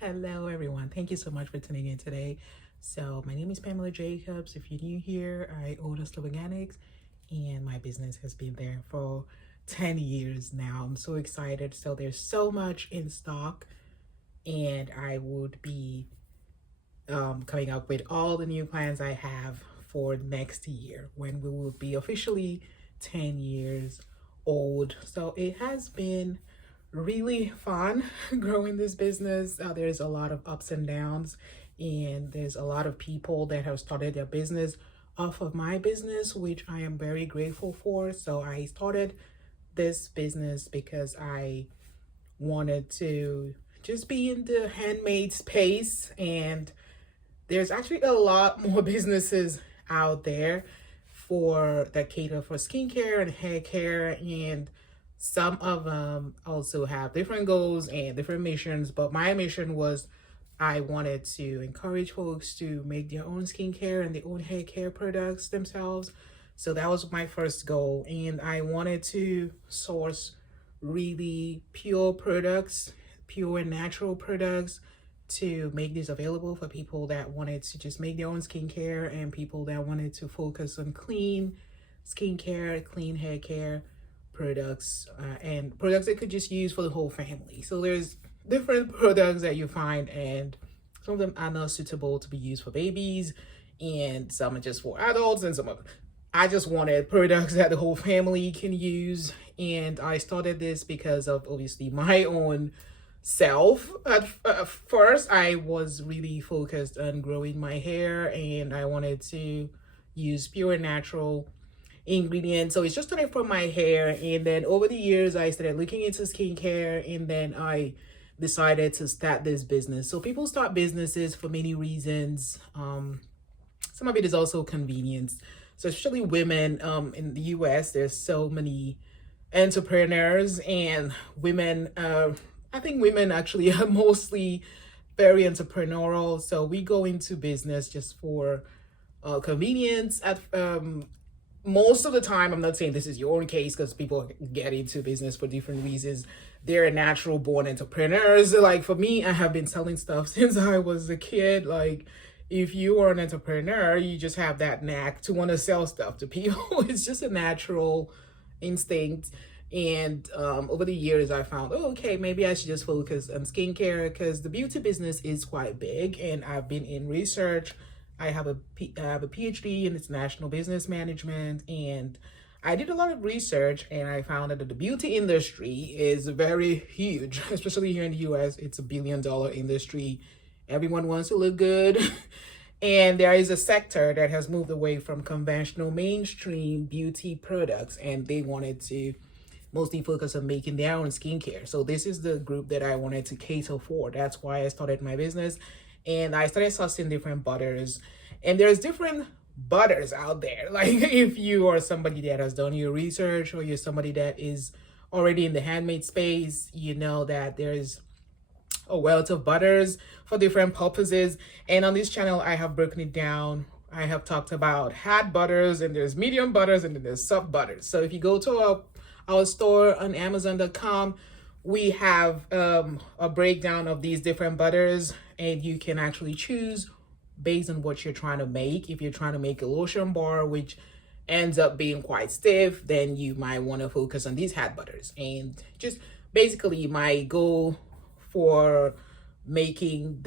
Hello, everyone. Thank you so much for tuning in today. So, my name is Pamela Jacobs. If you're new here, I own Hustler Organics, and my business has been there for 10 years now. I'm so excited. So, there's so much in stock, and I would be coming up with all the new plans I have for next year when we will be officially 10 years old. So, it has been really fun growing this business. There's a lot of ups and downs, and there's a lot of people that have started their business off of my business, which I am very grateful for. So I started this business because I wanted to just be in the handmade space, and there's actually a lot more businesses out there for that cater for skincare and hair care, and some of them also have different goals and different missions. But my mission was I wanted to encourage folks to make their own skincare and their own hair care products themselves. So that was my first goal, and I wanted to source really pure products, pure and natural products, to make these available for people that wanted to just make their own skincare and people that wanted to focus on clean skincare, clean hair care products, and products that could just use for the whole family. So there's different products that you find, and some of them are not suitable to be used for babies, and some are just for adults, and some of I just wanted products that the whole family can use. And I started this because of obviously my own self. At first, I was really focused on growing my hair, and I wanted to use pure and natural ingredients. So it's just started from my hair, and then over the years, I started looking into skincare, and then I decided to start this business. So people start businesses for many reasons. Some of it is also convenience. So especially women, in the US, there's so many entrepreneurs, and women, I think women actually are mostly very entrepreneurial. So we go into business just for convenience. At most of the time, I'm not saying this is your own case, because people get into business for different reasons. They're natural born entrepreneurs. Like for me, I have been selling stuff since I was a kid. Like if you are an entrepreneur, you just have that knack to want to sell stuff to people. It's just a natural instinct. And over the years, I found, oh, okay, maybe I should just focus on skincare, because the beauty business is quite big. And I've been in research. I have a PhD in international business management, and I did a lot of research, and I found that the beauty industry is very huge, especially here in the US. It's $1 billion industry. Everyone wants to look good. And there is a sector that has moved away from conventional mainstream beauty products, and they wanted to mostly focus on making their own skincare. So this is the group that I wanted to cater for. That's why I started my business. And I started sourcing different butters. And there's different butters out there. Like if you are somebody that has done your research, or you're somebody that is already in the handmade space, you know that there's a wealth of butters for different purposes. And on this channel, I have broken it down. I have talked about hard butters, and there's medium butters, and then there's soft butters. So if you go to our store on Amazon.com, we have a breakdown of these different butters, and you can actually choose based on what you're trying to make. If you're trying to make a lotion bar, which ends up being quite stiff, then you might want to focus on these hard butters. And just basically my goal for making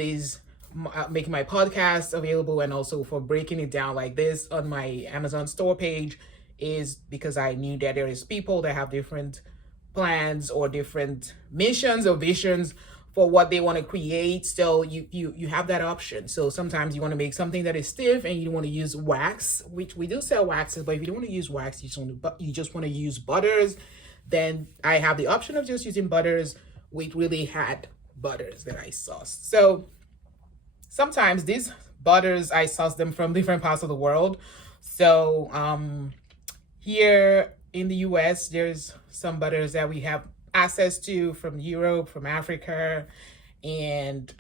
making my podcast available, and also for breaking it down like this on my Amazon store page, is because I knew that there is people that have different plans or different missions or visions for what they want to create. So you have that option. So sometimes you want to make something that is stiff, and you want to use wax, which we do sell waxes. But if you don't want to use wax, you just want to use butters, then I have the option of just using butters with really hard butters that I sauce. So sometimes these butters, I source them from different parts of the world. So here in the US, there's some butters that we have access to from Europe, from Africa, and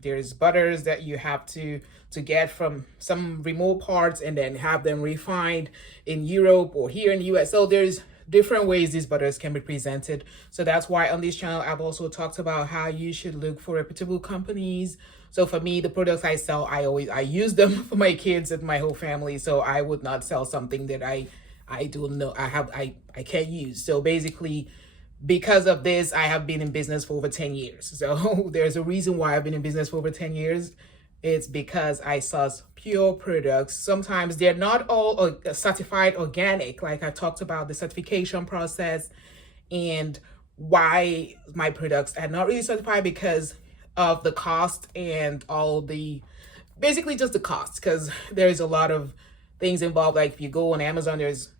there's butters that you have to get from some remote parts and then have them refined in Europe or here in the US. So there's different ways these butters can be presented. So that's why on this channel, I've also talked about how you should look for reputable companies. So for me, the products I sell, I use them for my kids and my whole family. So I would not sell something that I don't know I can't use. So basically, because of this, I have been in business for over 10 years. So there's a reason why I've been in business for over 10 years. It's because I source pure products. Sometimes they're not all certified organic. Like I talked about the certification process and why my products are not really certified because of the cost and all the, basically just the cost, because there's a lot of things involved. Like if you go on Amazon, there's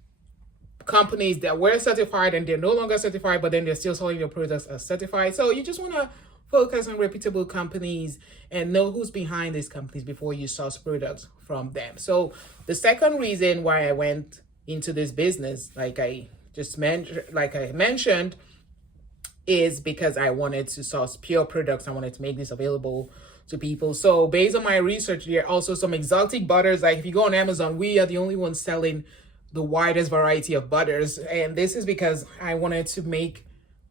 companies that were certified and they're no longer certified, but then they're still selling your products as certified. So you just want to focus on reputable companies and know who's behind these companies before you source products from them. So the second reason why I went into this business, like I mentioned, is because I wanted to source pure products. I wanted to make this available to people. So based on my research, there are also some exotic butters. Like if you go on Amazon, we are the only ones selling the widest variety of butters. And this is because I wanted to make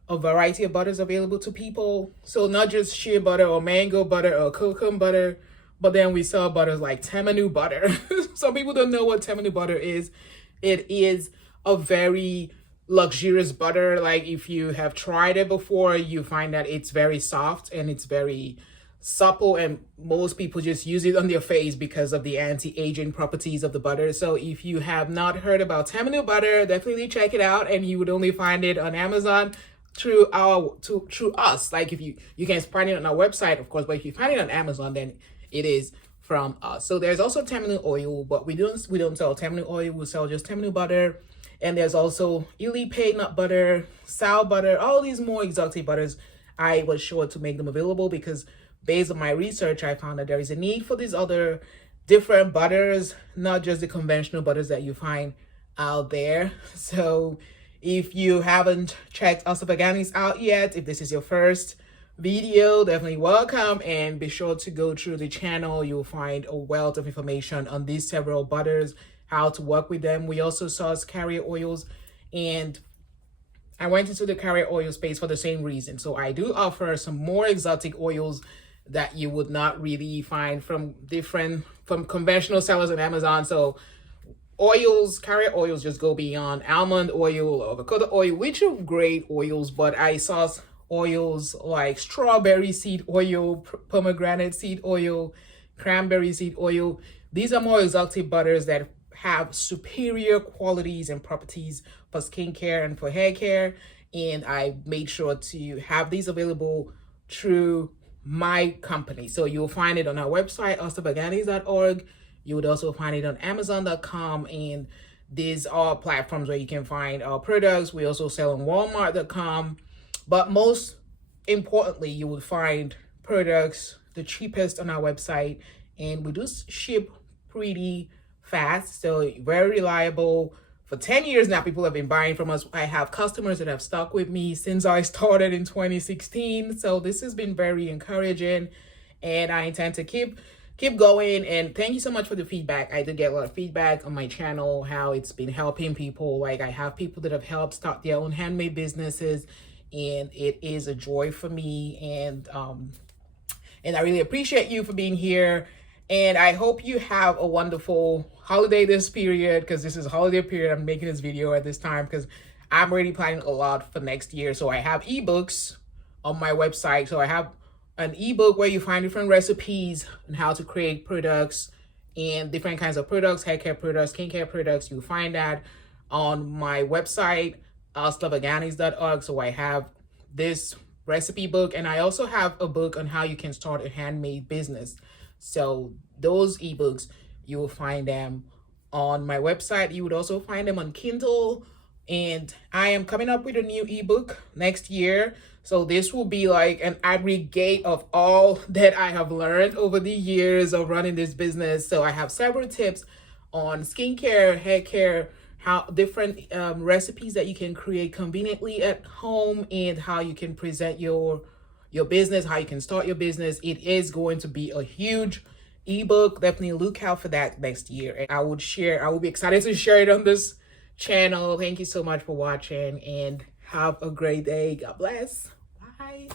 a variety of butters available to people. So not just shea butter or mango butter or cocoa butter, but then we sell butters like tamanu butter. Some people don't know what tamanu butter is. It is a very luxurious butter. Like if you have tried it before, you find that it's very soft and it's very supple, and most people just use it on their face because of the anti-aging properties of the butter. So if you have not heard about tamanu butter, definitely check it out, and you would only find it on Amazon through us. Like if you can find it on our website, of course, but if you find it on Amazon, then it is from us. So there's also tamanu oil, but we don't sell tamanu oil. We sell just tamanu butter. And there's also illy nut butter, sow butter, all these more exotic butters. I was sure to make them available because based on my research, I found that there is a need for these other different butters, not just the conventional butters that you find out there. So if you haven't checked House of Organics out yet, if this is your first video, definitely welcome, and be sure to go through the channel. You'll find a wealth of information on these several butters, how to work with them. We also source carrier oils, and I went into the carrier oil space for the same reason. So I do offer some more exotic oils that you would not really find from conventional sellers on Amazon. So oils, carrier oils just go beyond almond oil or avocado oil, which are great oils, but I source oils like strawberry seed oil, pomegranate seed oil, cranberry seed oil. These are more exotic butters that have superior qualities and properties for skincare and for hair care. And I made sure to have these available through my company. So you'll find it on our website, house-of-organics.org. You would also find it on amazon.com, and these are platforms where you can find our products. We also sell on walmart.com, but most importantly, you will find products the cheapest on our website, and we do ship pretty fast, so very reliable. For 10 years now, people have been buying from us. I have customers that have stuck with me since I started in 2016. So this has been very encouraging, and I intend to keep going. And thank you so much for the feedback. I did get a lot of feedback on my channel, how it's been helping people. Like I have people that have helped start their own handmade businesses, and it is a joy for me. And I really appreciate you for being here. And I hope you have a wonderful holiday this period, because this is a holiday period. I'm making this video at this time because I'm already planning a lot for next year. So I have ebooks on my website. So I have an ebook where you find different recipes on how to create products and different kinds of products, hair care products, skincare products. You'll find that on my website, house-of-organics.org. So I have this recipe book, and I also have a book on how you can start a handmade business. So those ebooks, you will find them on my website. You would also find them on Kindle, and I am coming up with a new ebook next year. So this will be like an aggregate of all that I have learned over the years of running this business. So I have several tips on skincare, hair care, how different recipes that you can create conveniently at home, and how you can present your business, how you can start your business. It is going to be a huge ebook. Definitely look out for that next year. And I will be excited to share it on this channel. Thank you so much for watching and have a great day. God bless. Bye.